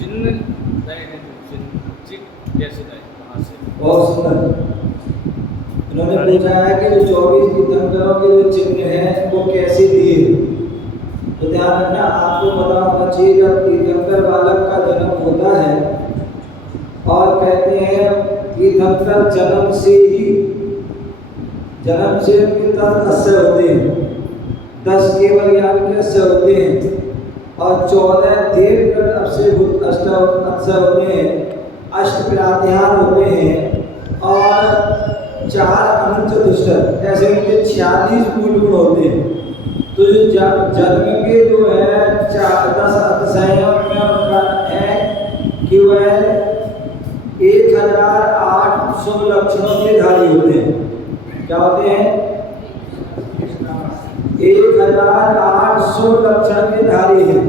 चिन्ह गए हैं, चिन्ह कैसे गए, कहाँ से? बहुत सुंदर। उन्होंने पूछा है कि जो 24 तीर्थंकरों के जो चिन्ह हैं वो कैसे दिए। तो ध्यान रखना, आपको पता होना चाहिए जब तीर्थंकर बालक का जन्म होता है और कहते हैं तीर्थंकर जन्म से उनके 10 अक्षर होते हैं, 10 केवल ज्ञान के अक्षर होते हैं और 14 दीर्घ अक्षर होते हैं, अष्ट प्राध्यान होते हैं और 4 अनंत चतुष्टय, ऐसे उनके 46 मूल गुण होते हैं। तो जो जन्म के जो है 10 अतिशयों में उनका है कि वह 1008 शुभ लक्षणों के धारी होते हैं। क्या होते हैं? 1008 शुभ लक्षण के धारी हैं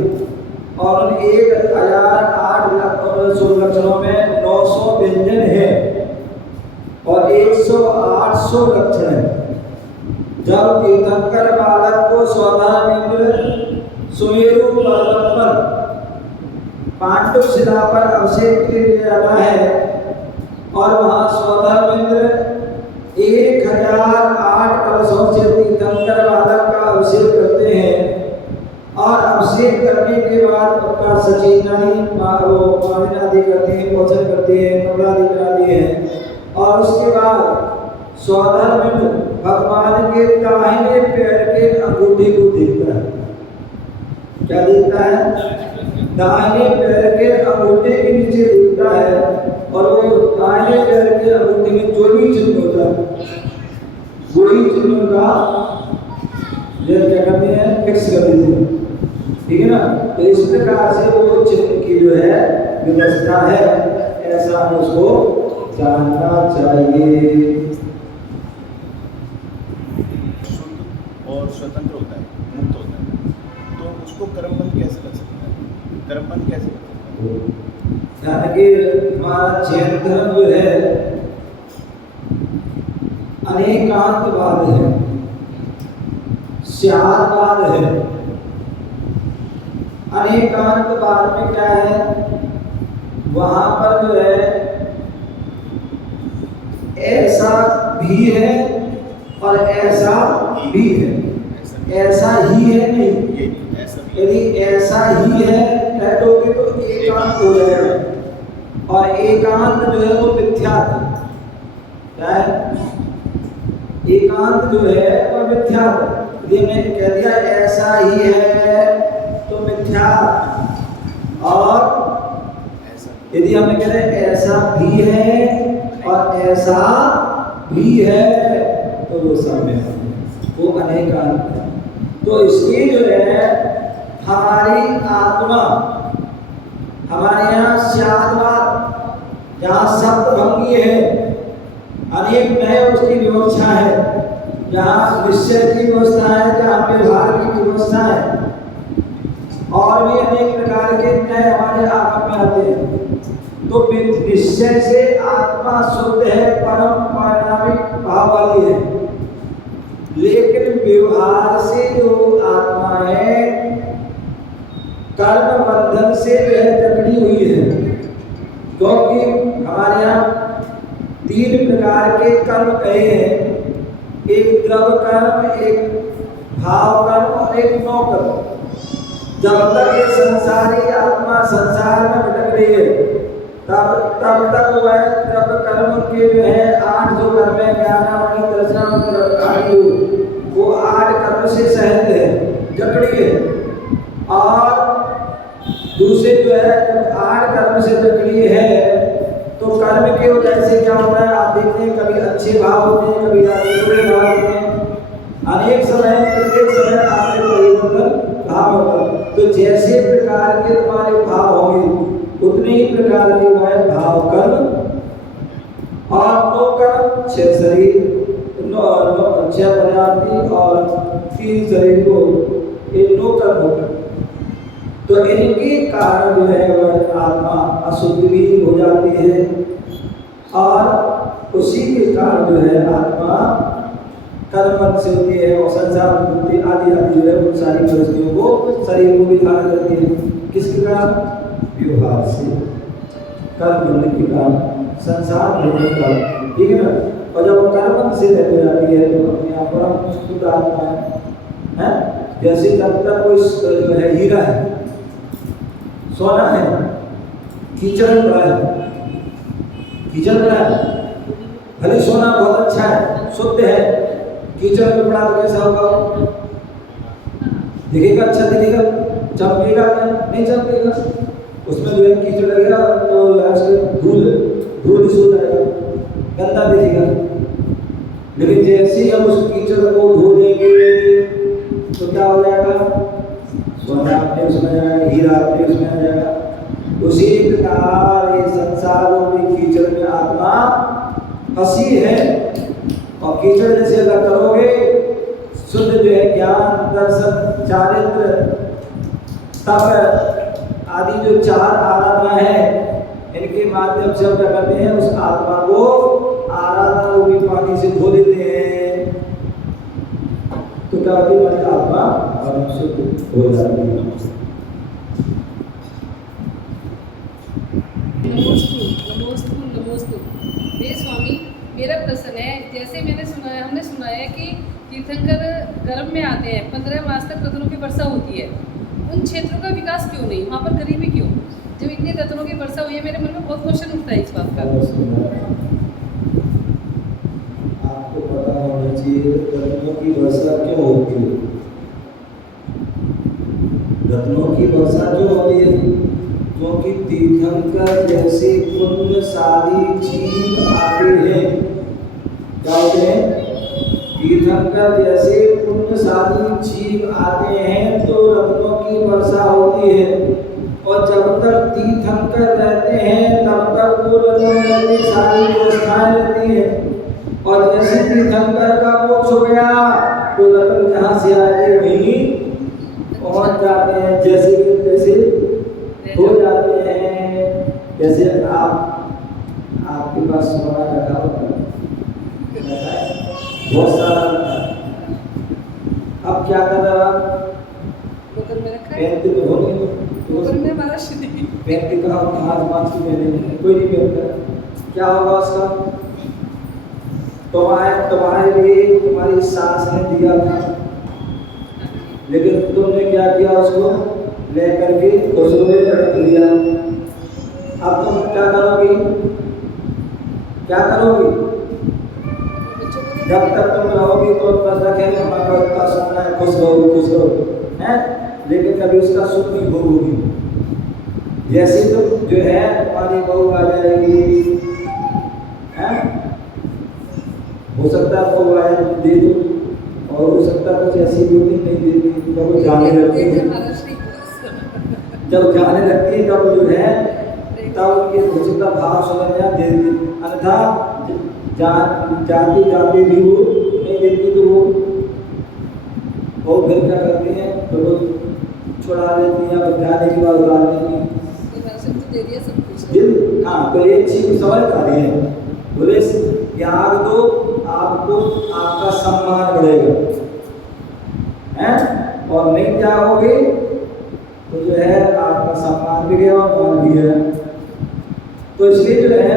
और उन 1008 शुभ लक्षणों में 900 व्यंजन है और 108 शुभ लक्षण है। जब तीर्थंकर बालक को स्वधामिंद्र सुमेरु पर्वत पर पांडव शिला पर अभिषेक के लिए जाना है और वहां स्वधामिंद्र 1008 कलशों से तीर्थंकर बालक का अभिषेक करते हैं और अभिषेक करने के बाद उनका सचेनानी पावन आदि करते हैं, भोजन करते हैं, कपड़ा आदि कराते हैं और उसके बाद स्वधर्म भगवान के दाहिने पैर के अंगूठे को देखता है। क्या देखता है? दाहिने पैर के अंगूठे के नीचे देखता है और वो दाहिने पैर के अंगूठे में जो भी चिन्ह होता है वही चिन्ह का ये क्या करते हैं, फिक्स कर देते हैं। ठीक है ना? तो इस प्रकार से वो चिन्ह की जो है व्यवस्था है, ऐसा हम उसको जानना चाहिए। और स्वतंत्र होता है, मुक्त होता है, तो उसको कर्मबंध कैसे लग सकता है? कर्मबंध कैसे लग सकता है? कि हमारा जैन धर्म जो है अनेकांतवाद है, स्यादवाद है। अनेकांतवाद में क्या है, वहां पर जो है ऐसा भी है और ऐसा भी है, ऐसा ही है नहीं। यदि ऐसा ही है कह दोगे तो एकांत हो जाएगा और एकांत जो है वो मिथ्या है। क्या है? एकांत जो है वो मिथ्या है। यदि मैंने कह दिया ऐसा ही है तो मिथ्या, और यदि हमने कह दिया ऐसा भी है और ऐसा भी है तो वो साम्य है, वो अनेकांत है। तो इसलिए जो है हमारी आत्मा, हमारे यहाँ स्यादवाद, जहाँ शब्द भंगी है, अनेक नए उसकी व्यवस्था है, जहाँ निश्चय की व्यवस्था है, जहाँ व्यवहार की व्यवस्था है और भी अनेक प्रकार के नए हमारे आत्मा में आते हैं। तो निश्चय से आत्मा शुद्ध है, परम पारमार्थिक भाव वाली है, लेकिन व्यवहार से जो आत्मा है कर्म बंधन से वह जकड़ी हुई है। क्योंकि हमारे यहाँ 3 प्रकार के कर्म कहे हैं, एक द्रव कर्म, एक भाव कर्म और एक नो कर्म। जब तक ये संसारी आत्मा संसार में भटक रही है तब तक वह द्रव कर्म के जो है 8 जो कर्म है, ज्ञान दर्शन आयु, वो 8 कर्म से सहित है, जकड़ी है। और दूसरे जो है जब 8 कर्म से जकड़ी है तो कर्म के वजह से क्या होता है, आप देखते हैं कभी अच्छे भाव होते हैं, कभी बुरे भाव होते हैं, अनेक समय प्रत्येक समय आपके परिवर्तन भाव होता है। तो जैसे प्रकार के तुम्हारे भाव होंगे उतने ही प्रकार के वह भाव कर्म और नो कर्म, 6 शरीर, 6 प्रजाति और 3 शरीर को ये नो कर्म होगा। तो इनके कारण जो है वह आत्मा अशुद्ध भी हो जाती है और उसी के कारण जो है आत्मा कर्म से होती है और संसार मुक्ति आदि आदि जो है उन सारी परिस्थितियों को शरीर को भी धारण करती है। किसके कारण? व्यवहार से, कर्म बंध के कारण, संसार भोगने के कारण, ठीक है ना। और जब कर्म से रह जाती है तो अपने आप पर हम शुद्ध आत्मा है, जैसे जब तक कोई जो है हीरा है, सोना है, कीचड़ पड़ा है, कीचड़ पड़ा है, भले सोना बहुत अच्छा है, शुद्ध है, कीचड़ में पड़ा तो कैसा होगा? दिखेगा, अच्छा दिखेगा, चमकेगा क्या? नहीं चमकेगा। उसमें जो है कीचड़ लगेगा तो धूल धूल सो जाएगा, गंदा दिखेगा। लेकिन जैसे ही हम उस कीचड़ को धो देंगे तो क्या हो जाएगा? सोना अपने उसमें आ जाएगा, हीरा अपने उसमें आ जाएगा। उसी प्रकार ये संसार में कीचड़ में आत्मा फंसी है। और कीचड़ जैसे अगर करोगे, शुद्ध जो है ज्ञान, दर्शन, चारित्र, तप आदि जो 4 आराधना है, इनके माध्यम से हम क्या करते हैं? उस आत्मा को आराधना रूपी पानी से धो देते हैं, तो क्या होती है? आत्मा और शुद्ध हो जाती है। नमोस्तु। स्वामी, मेरा प्रश्न है, जैसे हमने सुना है कि तीर्थंकर गर्भ में आते हैं, 15 मास तक रत्नों की वर्षा होती है, उन क्षेत्रों का विकास क्यों नहीं? वहाँ पर गरीबी क्यों? जब इतनी रत्नों की वर्षा हुई है, मेरे मन में बहुत क्वेश्चन उठता है इस बात का। आपको पता होना चाहिए रत्नों की वर्षा क्यों होती है। रत्नों की वर्षा क्यों होती है? क्योंकि तीर्थंकर जैसे पुण्यशाली जीव आते हैं। क्या होते हैं? तीर्थंकर जैसे पुण्यशाली जीव आते हैं तो रत्नों की वर्षा होती है। और जब तक तीर्थंकर रहते हैं तब तक वो रत्नों में सारी व्यवस्थाएं रहती हैं। और जैसे तीर्थंकर का मोक्ष हो गया तो रत्न जहाँ से आए वहीं पहुँच जाते हैं, जैसे तैसे हो जाते हैं। जैसे आपके पास सोना रखा होता है, बहुत सारा रखा है, अब क्या कर रहा है? पहनते तो हो नहीं, पहनते कहा आज कोई नहीं पहनता, क्या होगा उसका? तुम्हारे लिए तुम्हारी सास ने दिया था, लेकिन तुमने क्या किया? उसको लेकर के खुशबू में रख लिया। अब तुम क्या करोगी? क्या करोगी? जब तक तुम रहोगी तो बस रखेंगे हमारा इतना सोना है, खुश रहो हैं, लेकिन कभी उसका सुख नहीं भोगोगी। जैसे तुम जो है तुम्हारी बहू आ जाएगी, हैं, हो सकता है बहू आया दे दो, और हो सकता है कुछ ऐसी भी नहीं देती, जब वो जाने लगती है, जब जाने लगती है तब जो है तब उनके हो सकता भाव समझ या दे दी, अन्यथा जाते जाते भी वो नहीं देती तो वो फिर क्या करती हैं? तो वो छुड़ा लेती हैं, और जाने के बाद उड़ा लेती हैं। हाँ, तो एक चीज समझ आ रही है, बोले त्याग दो, आपको आपका सम्मान बढ़ेगा, हैं? और नहीं त्यागोगे तो जो है आपका सम्मान भी गया और मान भी है। तो इसलिए जो है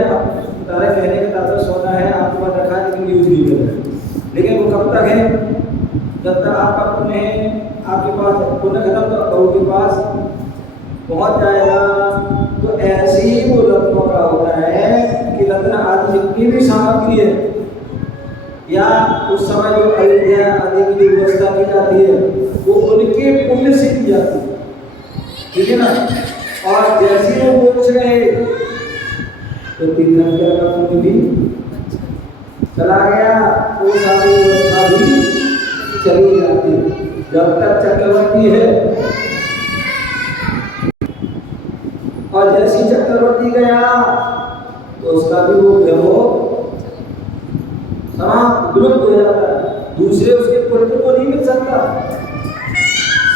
तारे कहने का तात्पर्य सोना है आपके पास रखा है, लेकिन यूज नहीं कर रहे। लेकिन वो कब तक है? जब तक आपका पुण्य है, आपके पास पुण्य खत्म तो बहू के पास पहुंच जाएगा। तो ऐसे ही वो रत्नों का होता है कि रत्न आदि जितनी भी सामग्री है, या उस समय जो अयोध्या आदि की व्यवस्था की जाती है, वो उनके पुण्य से की जाती है, ठीक है ना। और जैसे वो मोक्ष गए तो तीर्थंकर का पुण्य भी चला गया, वो सारी व्यवस्था भी चली जाती है। जब तक चक्रवर्ती है, और जैसी चक्रवर्ती गया तो उसका भी वो वैभव समाप्त विलुप्त हो जाता है। दूसरे उसके पुत्र को नहीं मिल सकता।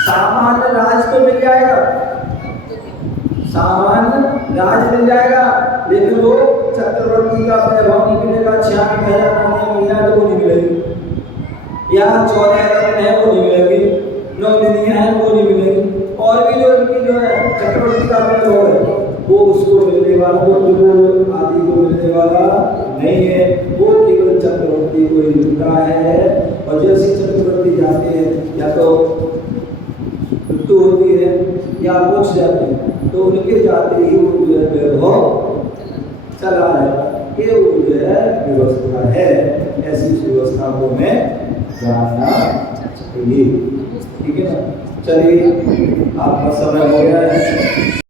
सामान्य राज तो मिल जाएगा, सामान्य राज मिल जाएगा, लेकिन वो चक्रवर्ती का वैभव नहीं मिलेगा। 96,000 रानियां मिल जाए तो वो नहीं मिलेगी, या 14 रत्न है वो नहीं मिलेगी, 9 निधियां हैं वो नहीं मिलेगी, और भी जो इनकी जो है चक्रवर्ती का वैभव है वो उसको मिलने वाला, वो त्रिभुवन आदि को मिलने वाला नहीं है। वो केवल चक्रवर्ती को ही मिलता है। और जैसे चक्रवर्ती जाते हैं या तो मृत्यु होती है या मोक्ष जाते हैं, तो उनके जाते ही वो जो है वैभव चला जाता है। ये वो जो है व्यवस्था है। ऐसी व्यवस्था को मैं जानना चाहिए। ठीक है ना? चलिए, आपका समय हो गया है।